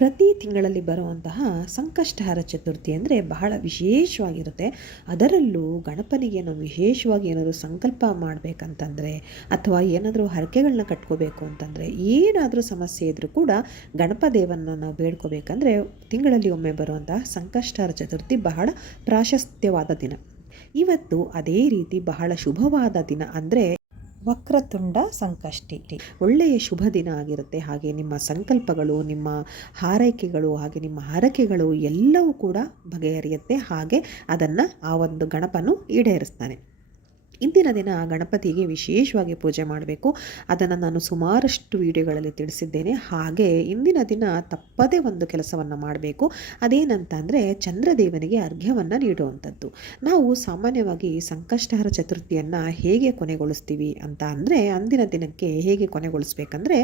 ಪ್ರತಿ ತಿಂಗಳಲ್ಲಿ ಬರುವಂತಹ ಸಂಕಷ್ಟಹರ ಚತುರ್ಥಿ ಅಂದರೆ ಬಹಳ ವಿಶೇಷವಾಗಿರುತ್ತೆ. ಅದರಲ್ಲೂ ಗಣಪನಿಗೆ ನಾವು ವಿಶೇಷವಾಗಿ ಏನಾದರೂ ಸಂಕಲ್ಪ ಮಾಡಬೇಕಂತಂದರೆ ಅಥವಾ ಏನಾದರೂ ಹರಕೆಗಳನ್ನ ಕಟ್ಕೋಬೇಕು ಅಂತಂದರೆ ಏನಾದರೂ ಸಮಸ್ಯೆ ಇದ್ದರೂ ಕೂಡ ಗಣಪ ದೇವನ ನಾವು ಬೇಡ್ಕೋಬೇಕಂದ್ರೆ ತಿಂಗಳಲ್ಲಿ ಒಮ್ಮೆ ಬರುವಂತಹ ಸಂಕಷ್ಟಹರ ಚತುರ್ಥಿ ಬಹಳ ಪ್ರಾಶಸ್ತ್ಯವಾದ ದಿನ. ಇವತ್ತು ಅದೇ ರೀತಿ ಬಹಳ ಶುಭವಾದ ದಿನ ಅಂದರೆ ವಕ್ರತುಂಡ ಸಂಕಷ್ಟಿ. ಒಳ್ಳೆಯ ಶುಭ ದಿನ ಆಗಿರುತ್ತೆ. ಹಾಗೆ ನಿಮ್ಮ ಸಂಕಲ್ಪಗಳು, ನಿಮ್ಮ ಹಾರೈಕೆಗಳು, ಹಾಗೆ ನಿಮ್ಮ ಹರಕೆಗಳು ಎಲ್ಲವೂ ಕೂಡ ಬಗೆಹರಿಯುತ್ತೆ. ಹಾಗೆ ಅದನ್ನು ಆ ಒಂದು ಗಣಪನು ಈಡೇರಿಸ್ತಾನೆ. ಇಂದಿನ ದಿನ ಗಣಪತಿಗೆ ವಿಶೇಷವಾಗಿ ಪೂಜೆ ಮಾಡಬೇಕು. ಅದನ್ನು ನಾನು ಸುಮಾರಷ್ಟು ವಿಡಿಯೋಗಳಲ್ಲಿ ತಿಳಿಸಿದ್ದೇನೆ. ಹಾಗೆ ಇಂದಿನ ದಿನ ತಪ್ಪದೇ ಒಂದು ಕೆಲಸವನ್ನು ಮಾಡಬೇಕು. ಅದೇನಂತಂದರೆ ಚಂದ್ರದೇವನಿಗೆ ಅರ್ಘ್ಯವನ್ನು ನೀಡುವಂಥದ್ದು. ನಾವು ಸಾಮಾನ್ಯವಾಗಿ ಸಂಕಷ್ಟಹರ ಚತುರ್ಥಿಯನ್ನು ಹೇಗೆ ಕೊನೆಗೊಳಿಸ್ತೀವಿ ಅಂತ ಅಂದರೆ ಅಂದಿನ ದಿನಕ್ಕೆ ಹೇಗೆ ಕೊನೆಗೊಳಿಸ್ಬೇಕಂದ್ರೆ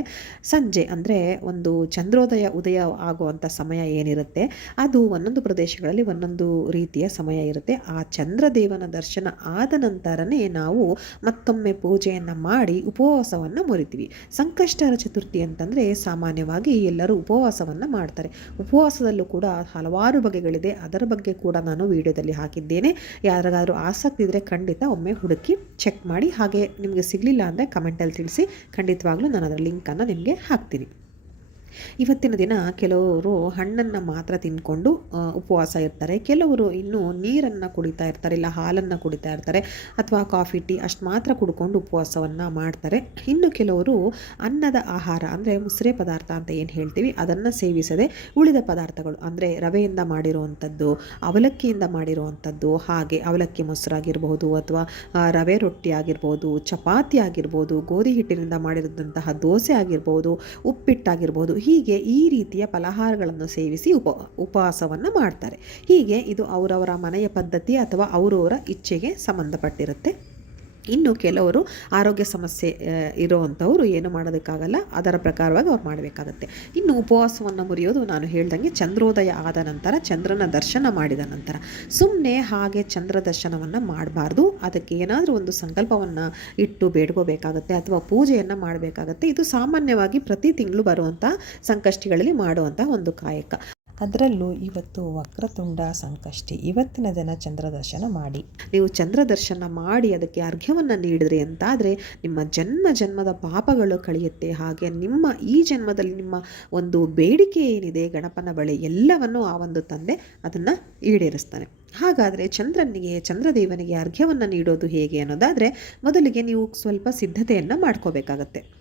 ಸಂಜೆ ಅಂದರೆ ಒಂದು ಚಂದ್ರೋದಯ ಉದಯ ಆಗುವಂಥ ಸಮಯ ಏನಿರುತ್ತೆ. ಅದು ಒಂದೊಂದು ಪ್ರದೇಶಗಳಲ್ಲಿ ಒಂದೊಂದು ರೀತಿಯ ಸಮಯ ಇರುತ್ತೆ. ಆ ಚಂದ್ರದೇವನ ದರ್ಶನ ಆದ ನಂತರನೇ ನಾವು ಮತ್ತೊಮ್ಮೆ ಪೂಜೆಯನ್ನು ಮಾಡಿ ಉಪವಾಸವನ್ನು ಮುರಿತೀವಿ. ಸಂಕಷ್ಟರ ಚತುರ್ಥಿ ಅಂತಂದರೆ ಸಾಮಾನ್ಯವಾಗಿ ಎಲ್ಲರೂ ಉಪವಾಸವನ್ನು ಮಾಡ್ತಾರೆ. ಉಪವಾಸದಲ್ಲೂ ಕೂಡ ಹಲವಾರು ಬಗೆಗಳಿದೆ. ಅದರ ಬಗ್ಗೆ ಕೂಡ ನಾನು ವಿಡಿಯೋದಲ್ಲಿ ಹಾಕಿದ್ದೇನೆ. ಯಾರಿಗಾದರೂ ಆಸಕ್ತಿ ಇದ್ದರೆ ಖಂಡಿತ ಒಮ್ಮೆ ಹುಡುಕಿ ಚೆಕ್ ಮಾಡಿ. ಹಾಗೆ ನಿಮಗೆ ಸಿಗಲಿಲ್ಲ ಅಂದರೆ ಕಮೆಂಟಲ್ಲಿ ತಿಳಿಸಿ. ಖಂಡಿತವಾಗ್ಲೂ ನಾನು ಅದರ ಲಿಂಕನ್ನು ನಿಮಗೆ ಹಾಕ್ತೀನಿ. ಇವತ್ತಿನ ದಿನ ಕೆಲವರು ಹಣ್ಣನ್ನು ಮಾತ್ರ ತಿಂದ್ಕೊಂಡು ಉಪವಾಸ ಇರ್ತಾರೆ. ಕೆಲವರು ಇನ್ನೂ ನೀರನ್ನು ಕುಡಿತಾ ಇರ್ತಾರೆ, ಇಲ್ಲ ಹಾಲನ್ನು ಕುಡಿತಾ ಇರ್ತಾರೆ, ಅಥವಾ ಕಾಫಿ, ಟೀ ಅಷ್ಟು ಮಾತ್ರ ಕುಡ್ಕೊಂಡು ಉಪವಾಸವನ್ನು ಮಾಡ್ತಾರೆ. ಇನ್ನು ಕೆಲವರು ಅನ್ನದ ಆಹಾರ, ಅಂದರೆ ಮುಸ್ರೆ ಪದಾರ್ಥ ಅಂತ ಏನು ಹೇಳ್ತೀವಿ, ಅದನ್ನು ಸೇವಿಸದೆ ಉಳಿದ ಪದಾರ್ಥಗಳು, ಅಂದರೆ ರವೆಯಿಂದ ಮಾಡಿರುವಂಥದ್ದು, ಅವಲಕ್ಕಿಯಿಂದ ಮಾಡಿರುವಂಥದ್ದು, ಹಾಗೆ ಅವಲಕ್ಕಿ ಮೊಸರಾಗಿರ್ಬೋದು, ಅಥವಾ ರವೆ ರೊಟ್ಟಿ ಆಗಿರ್ಬೋದು, ಚಪಾತಿ ಆಗಿರ್ಬೋದು, ಗೋಧಿ ಹಿಟ್ಟಿನಿಂದ ಮಾಡಿರೋದಂತಹ ದೋಸೆ ಆಗಿರ್ಬೋದು, ಉಪ್ಪಿಟ್ಟಾಗಿರ್ಬೋದು ಹೀಗೆ ಈ ರೀತಿಯ ಫಲಹಾರಗಳನ್ನು ಸೇವಿಸಿ ಉಪ, ಉಪವಾಸವನ್ನು ಮಾಡ್ತಾರೆ. ಹೀಗೆ ಇದು ಅವರವರ ಮನೆಯ ಪದ್ಧತಿ ಅಥವಾ ಅವರವರ ಇಚ್ಛೆಗೆ ಸಂಬಂಧಪಟ್ಟಿರುತ್ತೆ. ಇನ್ನು ಕೆಲವರು ಆರೋಗ್ಯ ಸಮಸ್ಯೆ ಇರೋವಂಥವ್ರು ಏನು ಮಾಡೋದಕ್ಕಾಗಲ್ಲ, ಅದರ ಪ್ರಕಾರವಾಗಿ ಅವ್ರು ಮಾಡಬೇಕಾಗತ್ತೆ. ಇನ್ನು ಉಪವಾಸವನ್ನು ಮುರಿಯೋದು ನಾನು ಹೇಳ್ದಂಗೆ ಚಂದ್ರೋದಯ ಆದ ನಂತರ, ಚಂದ್ರನ ದರ್ಶನ ಮಾಡಿದ ನಂತರ. ಸುಮ್ಮನೆ ಹಾಗೆ ಚಂದ್ರ ದರ್ಶನವನ್ನು ಮಾಡಬಾರ್ದು. ಅದಕ್ಕೆ ಏನಾದರೂ ಒಂದು ಸಂಕಲ್ಪವನ್ನು ಇಟ್ಟು ಬೇಡ್ಕೋಬೇಕಾಗತ್ತೆ ಅಥವಾ ಪೂಜೆಯನ್ನು ಮಾಡಬೇಕಾಗತ್ತೆ. ಇದು ಸಾಮಾನ್ಯವಾಗಿ ಪ್ರತಿ ತಿಂಗಳು ಬರುವಂಥ ಸಂಕಷ್ಟಿಗಳಲ್ಲಿ ಮಾಡುವಂಥ ಒಂದು ಕಾಯಕ. ಅದರಲ್ಲೂ ಇವತ್ತು ವಕ್ರತುಂಡ ಸಂಕಷ್ಟಿ. ಇವತ್ತಿನ ದಿನ ಚಂದ್ರ ದರ್ಶನ ಮಾಡಿ. ನೀವು ಚಂದ್ರ ದರ್ಶನ ಮಾಡಿ ಅದಕ್ಕೆ ಅರ್ಘ್ಯವನ್ನು ನೀಡಿದ್ರಿ ಅಂತಾದರೆ ನಿಮ್ಮ ಜನ್ಮ ಜನ್ಮದ ಪಾಪಗಳು ಕಳೆಯುತ್ತೆ. ಹಾಗೆ ನಿಮ್ಮ ಈ ಜನ್ಮದಲ್ಲಿ ನಿಮ್ಮ ಒಂದು ಬೇಡಿಕೆ ಏನಿದೆ ಗಣಪನ ಬಳಿ ಎಲ್ಲವನ್ನು ಆ ಒಂದು ತಂದೆ ಅದನ್ನು ಈಡೇರಿಸ್ತಾನೆ. ಹಾಗಾದರೆ ಚಂದ್ರನಿಗೆ, ಚಂದ್ರದೇವನಿಗೆ ಅರ್ಘ್ಯವನ್ನು ನೀಡೋದು ಹೇಗೆ ಅನ್ನೋದಾದರೆ ಮೊದಲಿಗೆ ನೀವು ಸ್ವಲ್ಪ ಸಿದ್ಧತೆಯನ್ನು ಮಾಡ್ಕೋಬೇಕಾಗತ್ತೆ.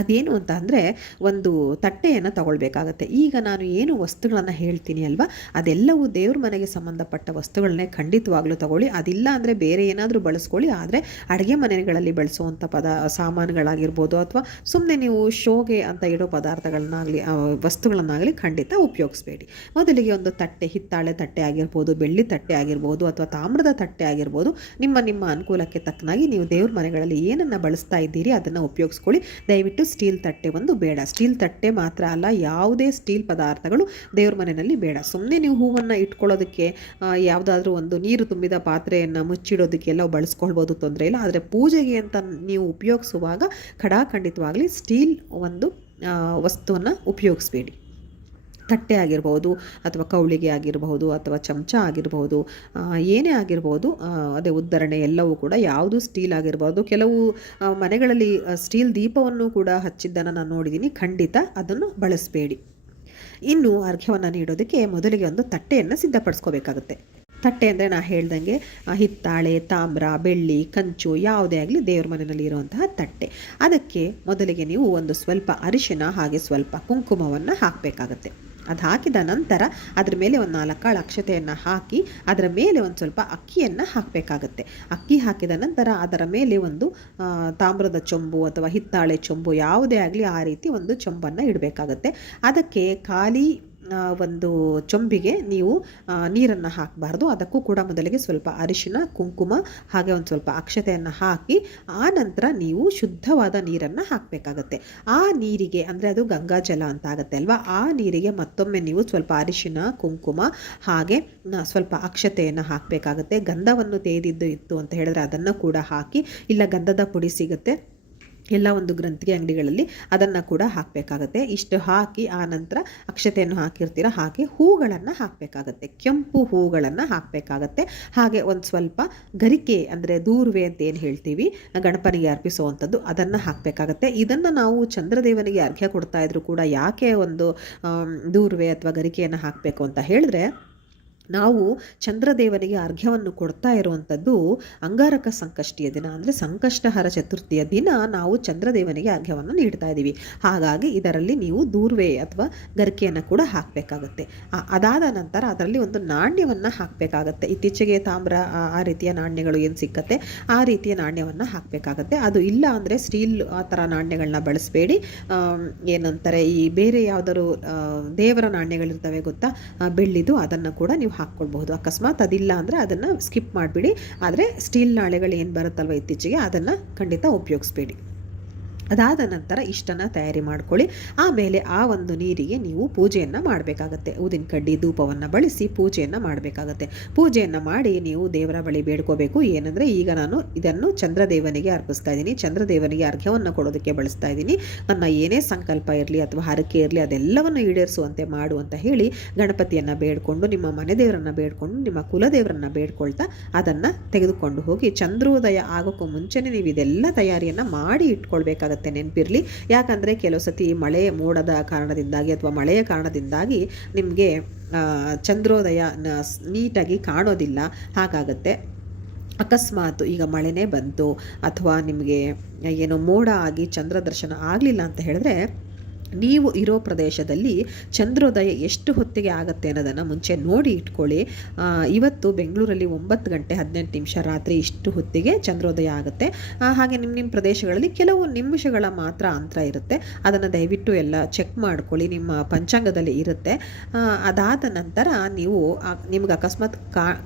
ಅದೇನು ಅಂತ ಅಂದರೆ ಒಂದು ತಟ್ಟೆಯನ್ನು ತಗೊಳ್ಬೇಕಾಗತ್ತೆ. ಈಗ ನಾನು ಏನು ವಸ್ತುಗಳನ್ನು ಹೇಳ್ತೀನಿ ಅಲ್ವಾ? ಅದೆಲ್ಲವೂ ದೇವ್ರ ಮನೆಗೆ ಸಂಬಂಧಪಟ್ಟ ವಸ್ತುಗಳನ್ನೇ ಖಂಡಿತವಾಗ್ಲೂ ತಗೊಳ್ಳಿ. ಅದಿಲ್ಲ ಅಂದರೆ ಬೇರೆ ಏನಾದರೂ ಬಳಸ್ಕೊಳ್ಳಿ. ಆದರೆ ಅಡುಗೆ ಮನೆಗಳಲ್ಲಿ ಬಳಸುವಂಥ ಪದ, ಸಾಮಾನುಗಳಾಗಿರ್ಬೋದು ಅಥವಾ ಸುಮ್ಮನೆ ನೀವು ಶೋಗೆ ಅಂತ ಇಡೋ ಪದಾರ್ಥಗಳನ್ನಾಗಲಿ ವಸ್ತುಗಳನ್ನಾಗಲಿ ಖಂಡಿತ ಉಪಯೋಗಿಸ್ಬೇಡಿ. ಮೊದಲಿಗೆ ಒಂದು ತಟ್ಟೆ, ಹಿತ್ತಾಳೆ ತಟ್ಟೆ ಆಗಿರ್ಬೋದು, ಬೆಳ್ಳಿ ತಟ್ಟೆ ಆಗಿರ್ಬೋದು ಅಥವಾ ತಾಮ್ರದ ತಟ್ಟೆ ಆಗಿರ್ಬೋದು, ನಿಮ್ಮ ನಿಮ್ಮ ಅನುಕೂಲಕ್ಕೆ ತಕ್ಕನಾಗಿ ನೀವು ದೇವ್ರ ಮನೆಗಳಲ್ಲಿ ಏನನ್ನು ಬಳಸ್ತಾ ಇದ್ದೀರಿ ಅದನ್ನು ಉಪಯೋಗಿಸ್ಕೊಳ್ಳಿ. ದಯವಿಟ್ಟು ಸ್ಟೀಲ್ ತಟ್ಟೆ, ಒಂದು ಬೇಡ. ಸ್ಟೀಲ್ ತಟ್ಟೆ ಮಾತ್ರ ಅಲ್ಲ, ಯಾವುದೇ ಸ್ಟೀಲ್ ಪದಾರ್ಥಗಳು ದೇವ್ರ ಮನೆಯಲ್ಲಿ ಬೇಡ. ಸುಮ್ಮನೆ ನೀವು ಹೂವನ್ನು ಇಟ್ಕೊಳ್ಳೋದಕ್ಕೆ ಯಾವುದಾದ್ರೂ ಒಂದು ನೀರು ತುಂಬಿದ ಪಾತ್ರೆಯನ್ನು ಮುಚ್ಚಿಡೋದಕ್ಕೆ ಎಲ್ಲ ಬಳಸ್ಕೊಳ್ಬೋದು, ತೊಂದರೆ ಇಲ್ಲ. ಆದರೆ ಪೂಜೆಗೆ ಅಂತ ನೀವು ಉಪಯೋಗಿಸುವಾಗ ಖಡಾಖಂಡಿತವಾಗಲಿ ಸ್ಟೀಲ್ ಒಂದು ವಸ್ತುವನ್ನು ಉಪಯೋಗಿಸ್ಬೇಡಿ. ತಟ್ಟೆ ಆಗಿರ್ಬೋದು ಅಥವಾ ಕೌಳಿಗೆ ಆಗಿರಬಹುದು ಅಥವಾ ಚಮಚ ಆಗಿರಬಹುದು ಏನೇ ಆಗಿರ್ಬೋದು ಅದೇ ಉದ್ಧರಣೆ ಎಲ್ಲವೂ ಕೂಡ ಯಾವುದು ಸ್ಟೀಲ್ ಆಗಿರ್ಬೋದು. ಕೆಲವು ಮನೆಗಳಲ್ಲಿ ಸ್ಟೀಲ್ ದೀಪವನ್ನು ಕೂಡ ಹಚ್ಚಿದ್ದನ್ನು ನಾನು ನೋಡಿದ್ದೀನಿ. ಖಂಡಿತ ಅದನ್ನು ಬಳಸಬೇಡಿ. ಇನ್ನು ಅರ್ಘ್ಯವನ್ನು ನೀಡೋದಕ್ಕೆ ಮೊದಲಿಗೆ ಒಂದು ತಟ್ಟೆಯನ್ನು ಸಿದ್ಧಪಡಿಸ್ಕೋಬೇಕಾಗುತ್ತೆ. ತಟ್ಟೆ ಅಂದರೆ ನಾ ಹೇಳ್ದಂಗೆ ಹಿತ್ತಾಳೆ, ತಾಮ್ರ, ಬೆಳ್ಳಿ, ಕಂಚು ಯಾವುದೇ ಆಗಲಿ ದೇವ್ರ ಮನೆಯಲ್ಲಿ ಇರುವಂತಹ ತಟ್ಟೆ. ಅದಕ್ಕೆ ಮೊದಲಿಗೆ ನೀವು ಒಂದು ಸ್ವಲ್ಪ ಅರಿಶಿನ ಹಾಗೆ ಸ್ವಲ್ಪ ಕುಂಕುಮವನ್ನು ಹಾಕಬೇಕಾಗತ್ತೆ. ಅದು ಹಾಕಿದ ನಂತರ ಅದರ ಮೇಲೆ ಒಂದು ನಾಲ್ಕು ಕಾಳು ಅಕ್ಷತೆಯನ್ನು ಹಾಕಿ ಅದರ ಮೇಲೆ ಒಂದು ಸ್ವಲ್ಪ ಅಕ್ಕಿಯನ್ನು ಹಾಕಬೇಕಾಗುತ್ತೆ. ಅಕ್ಕಿ ಹಾಕಿದ ನಂತರ ಅದರ ಮೇಲೆ ಒಂದು ತಾಮ್ರದ ಚೊಂಬು ಅಥವಾ ಹಿತ್ತಾಳೆ ಚೊಂಬು ಯಾವುದೇ ಆಗಲಿ ಆ ರೀತಿ ಒಂದು ಚೊಂಬನ್ನು ಇಡಬೇಕಾಗತ್ತೆ. ಅದಕ್ಕೆ ಖಾಲಿ ಒಂದು ಚೊಂಬಿಗೆ ನೀವು ನೀರನ್ನು ಹಾಕಬಾರ್ದು. ಅದಕ್ಕೂ ಕೂಡ ಮೊದಲಿಗೆ ಸ್ವಲ್ಪ ಅರಿಶಿನ, ಕುಂಕುಮ, ಹಾಗೆ ಒಂದು ಸ್ವಲ್ಪ ಅಕ್ಷತೆಯನ್ನು ಹಾಕಿ, ಆ ನಂತರ ನೀವು ಶುದ್ಧವಾದ ನೀರನ್ನು ಹಾಕಬೇಕಾಗತ್ತೆ. ಆ ನೀರಿಗೆ, ಅಂದರೆ ಅದು ಗಂಗಾಜಲ ಅಂತ ಆಗುತ್ತೆ ಅಲ್ವಾ? ಆ ನೀರಿಗೆ ಮತ್ತೊಮ್ಮೆ ನೀವು ಸ್ವಲ್ಪ ಅರಿಶಿನ, ಕುಂಕುಮ, ಹಾಗೆ ಸ್ವಲ್ಪ ಅಕ್ಷತೆಯನ್ನು ಹಾಕಬೇಕಾಗತ್ತೆ. ಗಂಧವನ್ನು ತೇದಿದ್ದು ಇತ್ತು ಅಂತ ಹೇಳಿದ್ರೆ ಅದನ್ನು ಕೂಡ ಹಾಕಿ, ಇಲ್ಲ ಗಂಧದ ಪುಡಿ ಸಿಗುತ್ತೆ ಎಲ್ಲ ಒಂದು ಗ್ರಂಥಿಗೆ ಅಂಗಡಿಗಳಲ್ಲಿ ಅದನ್ನು ಕೂಡ ಹಾಕಬೇಕಾಗತ್ತೆ. ಇಷ್ಟು ಹಾಕಿ ಆ ನಂತರ ಅಕ್ಷತೆಯನ್ನು ಹಾಕಿರ್ತೀರ ಹಾಗೆ ಹೂಗಳನ್ನು ಹಾಕಬೇಕಾಗತ್ತೆ. ಕೆಂಪು ಹೂಗಳನ್ನು ಹಾಕಬೇಕಾಗತ್ತೆ. ಹಾಗೆ ಒಂದು ಸ್ವಲ್ಪ ಗರಿಕೆ ಅಂದರೆ ದೂರ್ವೆ ಅಂತ ಏನು ಹೇಳ್ತೀವಿ, ಗಣಪನಿಗೆ ಅರ್ಪಿಸುವಂಥದ್ದು ಅದನ್ನು ಹಾಕಬೇಕಾಗತ್ತೆ. ಇದನ್ನು ನಾವು ಚಂದ್ರದೇವನಿಗೆ ಅರ್ಘ್ಯ ಕೊಡ್ತಾ ಇದ್ರು ಕೂಡ ಯಾಕೆ ಒಂದು ದೂರ್ವೆ ಅಥವಾ ಗರಿಕೆಯನ್ನು ಹಾಕಬೇಕು ಅಂತ ಹೇಳಿದ್ರೆ ನಾವು ಚಂದ್ರದೇವನಿಗೆ ಅರ್ಘ್ಯವನ್ನು ಕೊಡ್ತಾ ಇರುವಂಥದ್ದು ಅಂಗಾರಕ ಸಂಕಷ್ಟಿಯ ದಿನ, ಅಂದರೆ ಸಂಕಷ್ಟಹರ ಚತುರ್ಥಿಯ ದಿನ ನಾವು ಚಂದ್ರದೇವನಿಗೆ ಅರ್ಘ್ಯವನ್ನು ನೀಡ್ತಾ ಇದ್ದೀವಿ. ಹಾಗಾಗಿ ಇದರಲ್ಲಿ ನೀವು ದೂರ್ವೆ ಅಥವಾ ಗರಿಕೆಯನ್ನು ಕೂಡ ಹಾಕಬೇಕಾಗುತ್ತೆ. ಅದಾದ ನಂತರ ಅದರಲ್ಲಿ ಒಂದು ನಾಣ್ಯವನ್ನು ಹಾಕಬೇಕಾಗತ್ತೆ. ಇತ್ತೀಚೆಗೆ ತಾಮ್ರ, ಆ- ರೀತಿಯ ನಾಣ್ಯಗಳು ಏನು ಸಿಕ್ಕತ್ತೆ, ಆ ರೀತಿಯ ನಾಣ್ಯವನ್ನು ಹಾಕಬೇಕಾಗತ್ತೆ. ಅದು ಇಲ್ಲ ಅಂದರೆ ಸ್ಟೀಲ್, ಆ ಥರ ನಾಣ್ಯಗಳನ್ನ ಬಳಸಬೇಡಿ. ಏನಂತಾರೆ, ಈ ಬೇರೆ ಯಾವುದಾದ್ರು ದೇವರ ನಾಣ್ಯಗಳಿರ್ತವೆ ಗೊತ್ತಾ? ಬೆಳ್ಳಿದು ಅದನ್ನು ಕೂಡ ನೀವು ಹಾಕ್ಕೊಳ್ಬಹುದು. ಅಕಸ್ಮಾತ್ ಅದಿಲ್ಲ ಅಂದರೆ ಅದನ್ನು ಸ್ಕಿಪ್ ಮಾಡಿಬಿಡಿ. ಆದರೆ ಸ್ಟೀಲ್ ನಾಳೆಗಳು ಏನು ಬರುತ್ತಲ್ವ ಇತ್ತೀಚೆಗೆ ಅದನ್ನು ಖಂಡಿತ ಉಪಯೋಗಿಸ್ಬೇಡಿ. ಅದಾದ ನಂತರ ಇಷ್ಟನ್ನು ತಯಾರಿ ಮಾಡ್ಕೊಳ್ಳಿ. ಆಮೇಲೆ ಆ ಒಂದು ನೀರಿಗೆ ನೀವು ಪೂಜೆಯನ್ನು ಮಾಡಬೇಕಾಗತ್ತೆ. ಊದಿನ ಕಡ್ಡಿ ಧೂಪವನ್ನು ಬಳಸಿ ಪೂಜೆಯನ್ನು ಮಾಡಬೇಕಾಗತ್ತೆ. ಪೂಜೆಯನ್ನು ಮಾಡಿ ನೀವು ದೇವರ ಬಳಿ ಬೇಡ್ಕೋಬೇಕು. ಏನಂದರೆ ಈಗ ನಾನು ಇದನ್ನು ಚಂದ್ರದೇವನಿಗೆ ಅರ್ಪಿಸ್ತಾ ಇದ್ದೀನಿ. ಚಂದ್ರದೇವನಿಗೆ ಅರ್ಘ್ಯವನ್ನು ಕೊಡೋದಕ್ಕೆ ಬಳಸ್ತಾ ಇದ್ದೀನಿ. ನನ್ನ ಏನೇ ಸಂಕಲ್ಪ ಇರಲಿ ಅಥವಾ ಹರಕೆ ಇರಲಿ ಅದೆಲ್ಲವನ್ನು ಈಡೇರಿಸುವಂತೆ ಮಾಡು ಅಂತ ಹೇಳಿ ಗಣಪತಿಯನ್ನು ಬೇಡ್ಕೊಂಡು, ನಿಮ್ಮ ಮನೆ ದೇವರನ್ನು ಬೇಡ್ಕೊಂಡು, ನಿಮ್ಮ ಕುಲದೇವರನ್ನು ಬೇಡ್ಕೊಳ್ತಾ ಅದನ್ನು ತೆಗೆದುಕೊಂಡು ಹೋಗಿ ಚಂದ್ರೋದಯ ಆಗೋಕ್ಕೂ ಮುಂಚೆನೇ ನೀವು ಇದೆಲ್ಲ ತಯಾರಿಯನ್ನು ಮಾಡಿ ಇಟ್ಕೊಳ್ಬೇಕಾಗತ್ತೆ. ನೆನಪಿರಲಿ. ಯಾಕಂದರೆ ಕೆಲವು ಸತಿ ಮಳೆ ಮೋಡದ ಕಾರಣದಿಂದಾಗಿ ಅಥವಾ ಮಳೆಯ ಕಾರಣದಿಂದಾಗಿ ನಿಮಗೆ ಚಂದ್ರೋದಯ ನೀಟಾಗಿ ಕಾಣೋದಿಲ್ಲ. ಹಾಗಾಗತ್ತೆ. ಅಕಸ್ಮಾತ್ ಈಗ ಮಳೆನೇ ಬಂತು. ಅಥವಾ ನಿಮಗೆ, ಏನೋ ಮೋಡ ಆಗಿ ಚಂದ್ರ ದರ್ಶನ ಆಗಲಿಲ್ಲ ಅಂತ ಹೇಳಿದ್ರೆ ನೀವು ಇರೋ ಪ್ರದೇಶದಲ್ಲಿ ಚಂದ್ರೋದಯ ಎಷ್ಟು ಹೊತ್ತಿಗೆ ಆಗುತ್ತೆ ಅನ್ನೋದನ್ನು ಮುಂಚೆ ನೋಡಿ ಇಟ್ಕೊಳ್ಳಿ. ಇವತ್ತು ಬೆಂಗಳೂರಲ್ಲಿ ಒಂಬತ್ತು ಗಂಟೆ ಹದಿನೆಂಟು ನಿಮಿಷ ರಾತ್ರಿ ಇಷ್ಟು ಹೊತ್ತಿಗೆ ಚಂದ್ರೋದಯ ಆಗುತ್ತೆ. ಹಾಗೆ ನಿಮ್ಮ ನಿಮ್ಮ ಪ್ರದೇಶಗಳಲ್ಲಿ ಕೆಲವು ನಿಮಿಷಗಳ ಮಾತ್ರ ಅಂತರ ಇರುತ್ತೆ. ಅದನ್ನು ದಯವಿಟ್ಟು ಎಲ್ಲ ಚೆಕ್ ಮಾಡ್ಕೊಳ್ಳಿ, ನಿಮ್ಮ ಪಂಚಾಂಗದಲ್ಲಿ ಇರುತ್ತೆ. ಅದಾದ ನಂತರ ನೀವು ನಿಮ್ಗೆ ಅಕಸ್ಮಾತ್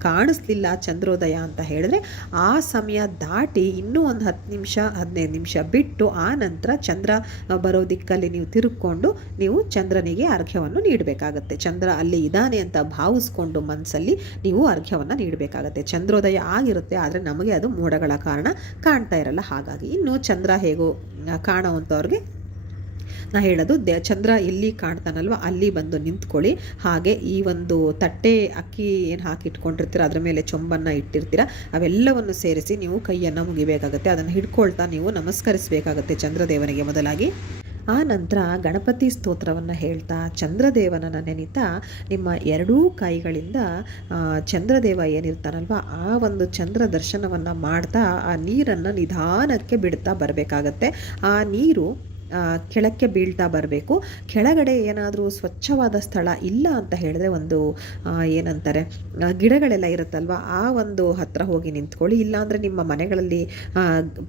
ಕಾಣಿಸ್ಲಿಲ್ಲ ಚಂದ್ರೋದಯ ಅಂತ ಹೇಳಿದ್ರೆ ಆ ಸಮಯ ದಾಟಿ ಇನ್ನೂ ಒಂದು ಹತ್ತು ನಿಮಿಷ, ಹದಿನೈದು ನಿಮಿಷ ಬಿಟ್ಟು ಆ ನಂತರ ಚಂದ್ರ ಬರೋ ದಿಕ್ಕಲ್ಲಿ ನೀವು ತಿರುಗಿಕೊಂಡು ನೀವು ಚಂದ್ರನಿಗೆ ಅರ್ಘ್ಯವನ್ನು ನೀಡಬೇಕಾಗತ್ತೆ. ಚಂದ್ರ ಅಲ್ಲಿ ಇದ್ದಾನೆ ಅಂತ ಭಾವಿಸ್ಕೊಂಡು ಮನಸ್ಸಲ್ಲಿ ನೀವು ಅರ್ಘ್ಯವನ್ನು ನೀಡಬೇಕಾಗತ್ತೆ. ಚಂದ್ರೋದಯ ಆಗಿರುತ್ತೆ, ಆದರೆ ನಮಗೆ ಅದು ಮೋಡಗಳ ಕಾರಣ ಕಾಣ್ತಾ ಇರಲ್ಲ. ಹಾಗಾಗಿ ಇನ್ನು ಚಂದ್ರ ಹೇಗೋ ಕಾಣುವಂಥವ್ರಿಗೆ ನಾ ಹೇಳೋದು, ದೇ, ಚಂದ್ರ ಎಲ್ಲಿ ಕಾಣ್ತಾನಲ್ವ, ಅಲ್ಲಿ ಬಂದು ನಿಂತ್ಕೊಳ್ಳಿ. ಹಾಗೆ ಈ ಒಂದು ತಟ್ಟೆ, ಅಕ್ಕಿ ಏನು ಹಾಕಿಟ್ಕೊಂಡಿರ್ತೀರ, ಅದ್ರ ಮೇಲೆ ಚೊಂಬನ್ನು ಇಟ್ಟಿರ್ತೀರ, ಅವೆಲ್ಲವನ್ನು ಸೇರಿಸಿ ನೀವು ಕೈಯನ್ನು ಮುಗಿಬೇಕಾಗುತ್ತೆ. ಅದನ್ನು ಹಿಡ್ಕೊಳ್ತಾ ನೀವು ನಮಸ್ಕರಿಸಬೇಕಾಗತ್ತೆ ಚಂದ್ರದೇವನಿಗೆ ಮೊದಲಾಗಿ. ಆ ನಂತರ ಗಣಪತಿ ಸ್ತೋತ್ರವನ್ನು ಹೇಳ್ತಾ ಚಂದ್ರದೇವನನ್ನು ನೆನೀತಾ ನಿಮ್ಮ ಎರಡೂ ಕೈಗಳಿಂದ ಚಂದ್ರದೇವ ಏನಿರ್ತಾನಲ್ವ, ಆ ಒಂದು ಚಂದ್ರ ದರ್ಶನವನ್ನು ಮಾಡ್ತಾ ಆ ನೀರನ್ನು ನಿಧಾನಕ್ಕೆ ಬಿಡ್ತಾ ಬರಬೇಕಾಗತ್ತೆ. ಆ ನೀರು ಕೆಳಕ್ಕೆ ಬೀಳ್ತಾ ಬರಬೇಕು. ಕೆಳಗಡೆ ಏನಾದರೂ ಸ್ವಚ್ಛವಾದ ಸ್ಥಳ ಇಲ್ಲ ಅಂತ ಹೇಳಿದ್ರೆ ಒಂದು ಏನಂತಾರೆ ಗಿಡಗಳೆಲ್ಲ ಇರುತ್ತಲ್ವ, ಆ ಒಂದು ಹತ್ರ ಹೋಗಿ ನಿಂತ್ಕೊಳ್ಳಿ. ಇಲ್ಲಾಂದರೆ ನಿಮ್ಮ ಮನೆಗಳಲ್ಲಿ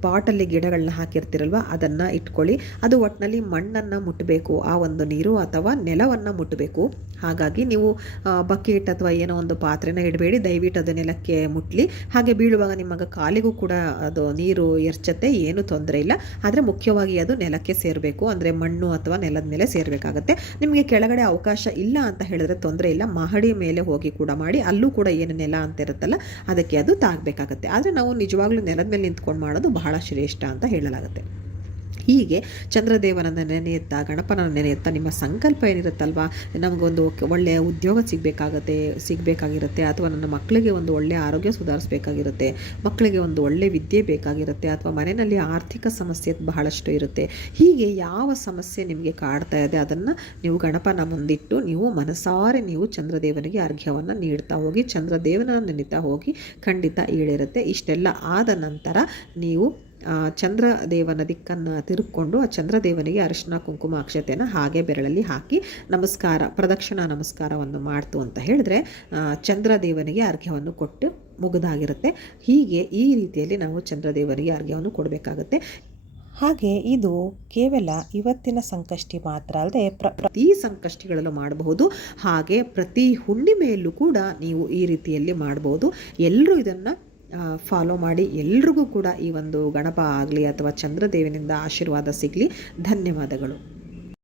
ಪಾಟಲ್ಲಿ ಗಿಡಗಳನ್ನ ಹಾಕಿರ್ತಿರಲ್ವ, ಅದನ್ನು ಇಟ್ಕೊಳ್ಳಿ. ಅದು ಒಟ್ಟಿನಲ್ಲಿ ಮಣ್ಣನ್ನು ಮುಟ್ಟಬೇಕು ಆ ಒಂದು ನೀರು ಅಥವಾ ನೆಲವನ್ನು ಮುಟ್ಟಬೇಕು ಹಾಗಾಗಿ ನೀವು ಬಕೆಟ್ ಅಥವಾ ಏನೋ ಒಂದು ಪಾತ್ರೆನ ಇಡಬೇಡಿ, ದಯವಿಟ್ಟು ಅದು ನೆಲಕ್ಕೆ ಮುಟ್ಲಿ. ಹಾಗೆ ಬೀಳುವಾಗ ನಿಮಗೆ ಕಾಲಿಗೂ ಕೂಡ ಅದು ನೀರು ಎರ್ಚತ್ತೆ, ಏನು ತೊಂದರೆ ಇಲ್ಲ. ಆದರೆ ಮುಖ್ಯವಾಗಿ ಅದು ನೆಲಕ್ಕೆ ಸೇರಬೇಕು, ಅಂದರೆ ಮಣ್ಣು ಅಥವಾ ನೆಲದ ಮೇಲೆ ಸೇರಬೇಕಾಗತ್ತೆ. ನಿಮಗೆ ಕೆಳಗಡೆ ಅವಕಾಶ ಇಲ್ಲ ಅಂತ ಹೇಳಿದ್ರೆ ತೊಂದರೆ ಇಲ್ಲ. ಮಹಡಿ ಮೇಲೆ ಹೋಗಿ ಕೂಡ ಮಾಡಿ, ಅಲ್ಲೂ ಕೂಡ ಏನು ನೆಲ ಅಂತ ಇರುತ್ತಲ್ಲ, ಅದಕ್ಕೆ ಅದು ತಾಗಬೇಕಾಗತ್ತೆ. ಆದರೆ ನಾವು ನಿಜವಾಗ್ಲೂ ನೆಲದ ಮೇಲೆ ನಿಂತ್ಕೊಂಡು ಮಾಡೋದು ಬಹಳ ಶ್ರೇಷ್ಠ ಅಂತ ಹೇಳಲಾಗುತ್ತೆ. ಹೀಗೆ ಚಂದ್ರದೇವನನ್ನು ನೆನೆಯುತ್ತಾ, ಗಣಪನನ್ನು ನೆನೆಯುತ್ತಾ ನಿಮ್ಮ ಸಂಕಲ್ಪ ಏನಿರುತ್ತಲ್ವಾ? ನಮಗೊಂದು ಒಳ್ಳೆಯ ಉದ್ಯೋಗ ಸಿಗಬೇಕಾಗತ್ತೆ, ಸಿಗಬೇಕಾಗಿರುತ್ತೆ ಅಥವಾ ನನ್ನ ಮಕ್ಕಳಿಗೆ ಒಂದು ಒಳ್ಳೆಯ ಆರೋಗ್ಯ ಸುಧಾರಿಸಬೇಕಾಗಿರುತ್ತೆ, ಮಕ್ಕಳಿಗೆ ಒಂದು ಒಳ್ಳೆ ವಿದ್ಯೆ ಬೇಕಾಗಿರುತ್ತೆ ಅಥವಾ ಮನೆಯಲ್ಲಿ ಆರ್ಥಿಕ ಸಮಸ್ಯೆ ಬಹಳಷ್ಟು ಇರುತ್ತೆ. ಹೀಗೆ ಯಾವ ಸಮಸ್ಯೆ ನಿಮಗೆ ಕಾಡ್ತಾ ಇದೆ ಅದನ್ನು ನೀವು ಗಣಪನ ಮುಂದಿಟ್ಟು ನೀವು ಮನಸಾರೆ ನೀವು ಚಂದ್ರದೇವನಿಗೆ ಅರ್ಘ್ಯವನ್ನು ನೀಡ್ತಾ ಹೋಗಿ ಚಂದ್ರದೇವನ ನೆನೀತಾ ಹೋಗಿ ಖಂಡಿತ ಈಳಿರುತ್ತೆ ಇಷ್ಟೆಲ್ಲ ಆದ ನಂತರ ನೀವು ಚಂದ್ರದೇವನ ದಿಕ್ಕನ್ನು ತಿರುಕೊಂಡು ಆ ಚಂದ್ರದೇವನಿಗೆ ಅರಿಶಿನ, ಕುಂಕುಮ ಅಕ್ಷತೆಯನ್ನು ಹಾಗೆ ಬೆರಳಲ್ಲಿ ಹಾಕಿ ನಮಸ್ಕಾರ, ಪ್ರದಕ್ಷಿಣಾ ನಮಸ್ಕಾರವನ್ನು ಮಾಡ್ತು ಅಂತ ಹೇಳಿದ್ರೆ ಚಂದ್ರದೇವನಿಗೆ ಅರ್ಘ್ಯವನ್ನು ಕೊಟ್ಟು ಮುಗಿದಾಗಿರುತ್ತೆ. ಹೀಗೆ ಈ ರೀತಿಯಲ್ಲಿ ನಾವು ಚಂದ್ರದೇವನಿಗೆ ಅರ್ಘ್ಯವನ್ನು ಕೊಡಬೇಕಾಗುತ್ತೆ. ಹಾಗೆ ಇದು ಕೇವಲ ಇವತ್ತಿನ ಸಂಕಷ್ಟಿ ಮಾತ್ರ ಅಲ್ಲದೆ ಪ್ರ, ಪ್ರ- ಪ್ರತಿ ಸಂಕಷ್ಟಿಗಳಲ್ಲೂ ಮಾಡಬಹುದು. ಹಾಗೆ ಪ್ರತಿ ಹುಣ್ಣಿಮೆಯಲ್ಲೂ ಕೂಡ ನೀವು ಈ ರೀತಿಯಲ್ಲಿ ಮಾಡಬಹುದು. ಎಲ್ಲರೂ ಇದನ್ನು ಫಾಲೋ ಮಾಡಿ ಎಲ್ರಿಗೂ ಕೂಡ ಈ ಒಂದು ಗಣಪ ಆಗಲಿ ಅಥವಾ ಚಂದ್ರದೇವನಿಂದ ಆಶೀರ್ವಾದ ಸಿಗಲಿ. ಧನ್ಯವಾದಗಳು.